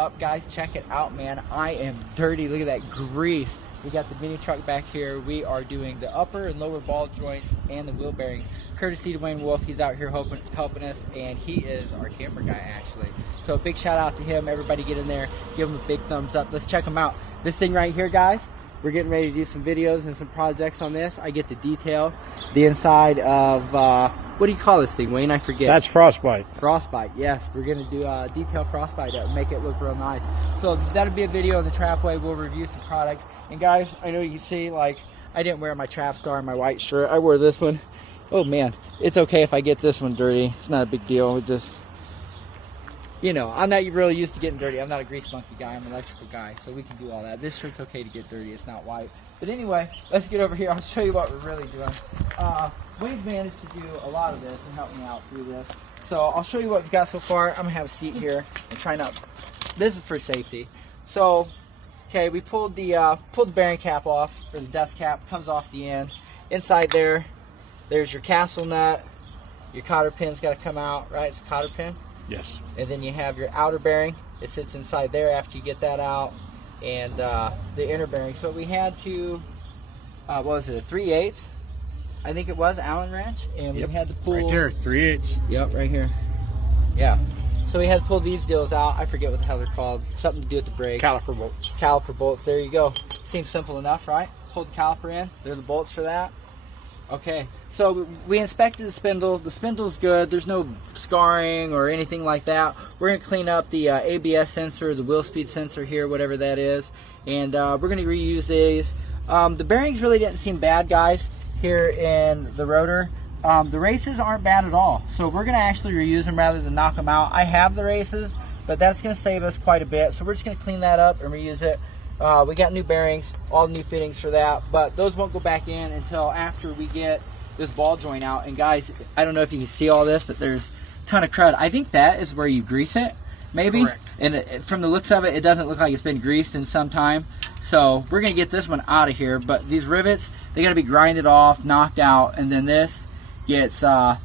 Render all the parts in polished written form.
up, guys. Check it out, man. I am dirty. Look at that grease. We got the mini truck back here. We are doing the upper and lower ball joints and the wheel bearings. Courtesy to Wayne Wolf. He's out here helping us, and he is our camera guy, actually. So big shout out to him. Everybody get in there. Give him a big thumbs up. Let's check him out. This thing right here, guys, we're getting ready to do some videos and some projects on this. I get to detail the inside of, what do you call this thing, Wayne? I forget. That's frostbite. Frostbite, yes. We're going to do detail frostbite to make it look real nice. So that'll be a video on the Trapway. We'll review some products. And guys, I know you can see, like, I didn't wear my Trap Star and my white shirt. I wore this one. Oh man, it's okay if I get this one dirty. It's not a big deal. It just, you know, I'm not really used to getting dirty. I'm not a grease monkey guy. I'm an electrical guy, so we can do all that. This shirt's okay to get dirty. It's not white. But anyway, let's get over here. I'll show you what we're really doing. Wayne's managed to do a lot of this and help me out through this. So I'll show you what we've got so far. I'm gonna have a seat here and try not. This is for safety. So, okay, we pulled the bearing cap off, or the dust cap comes off the end. Inside there, there's your castle nut. Your cotter pin's got to come out, right? It's a cotter pin. Yes. And then you have your outer bearing. It sits inside there after you get that out, and the inner bearings. But we had to, what was it, a 3/8? I think it was, Allen wrench, and yep. We had to pull. Right there, 3/8. Yep, right here. Yeah. So we had to pull these deals out. I forget what the hell they're called. Something to do with the brakes. Caliper bolts. Caliper bolts. There you go. Seems simple enough, right? Pull the caliper in. There are the bolts for that. Okay. So we inspected the spindle. The spindle's good. There's no scarring or anything like that. We're going to clean up the ABS sensor, the wheel speed sensor here, whatever that is. And we're going to reuse these. The bearings really didn't seem bad, guys, here in the rotor. The races aren't bad at all. So we're going to actually reuse them rather than knock them out. I have the races, but that's going to save us quite a bit. So we're just going to clean that up and reuse it. We got new bearings, all new fittings for that, but those won't go back in until after we get this ball joint out. And guys, I don't know if you can see all this, but there's a ton of crud. I think that is where you grease it, maybe. Correct. And from the looks of it, it doesn't look like it's been greased in some time. So we're gonna get this one out of here, but these rivets, they gotta be grinded off, knocked out, and then this gets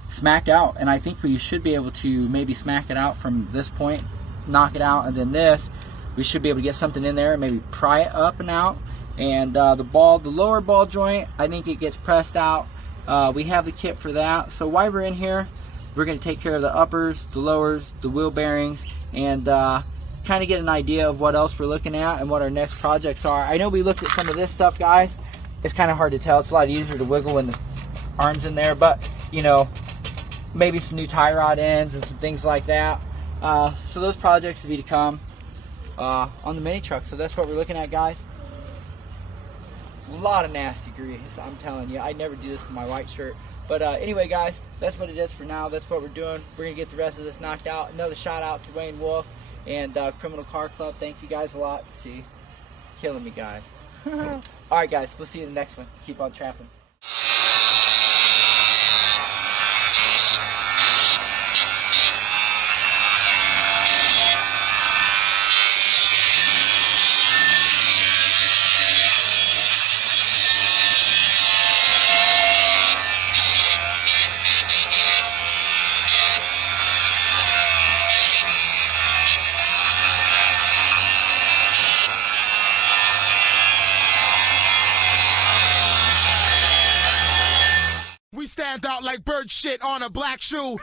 smacked out. And I think we should be able to maybe smack it out from this point, knock it out, and then this, we should be able to get something in there and maybe pry it up and out. And the lower ball joint, I think it gets pressed out. We have the kit for that. So while we're in here, we're going to take care of the uppers, the lowers, the wheel bearings, and kind of get an idea of what else we're looking at and what our next projects are. I know we looked at some of this stuff, guys. It's kind of hard to tell. It's a lot easier to wiggle when the arm's in there, but you know, maybe some new tie rod ends and some things like that. So those projects will be to come on the mini truck. So that's what we're looking at, guys. A lot of nasty grease, I'm telling you. I never do this with my white shirt. But anyway, guys, that's what it is for now. That's what we're doing. We're going to get the rest of this knocked out. Another shout out to Wayne Wolf and Criminal Car Club. Thank you guys a lot. See, killing me, guys. All right, guys, we'll see you in the next one. Keep on trapping. We stand out like bird shit on a black shoe.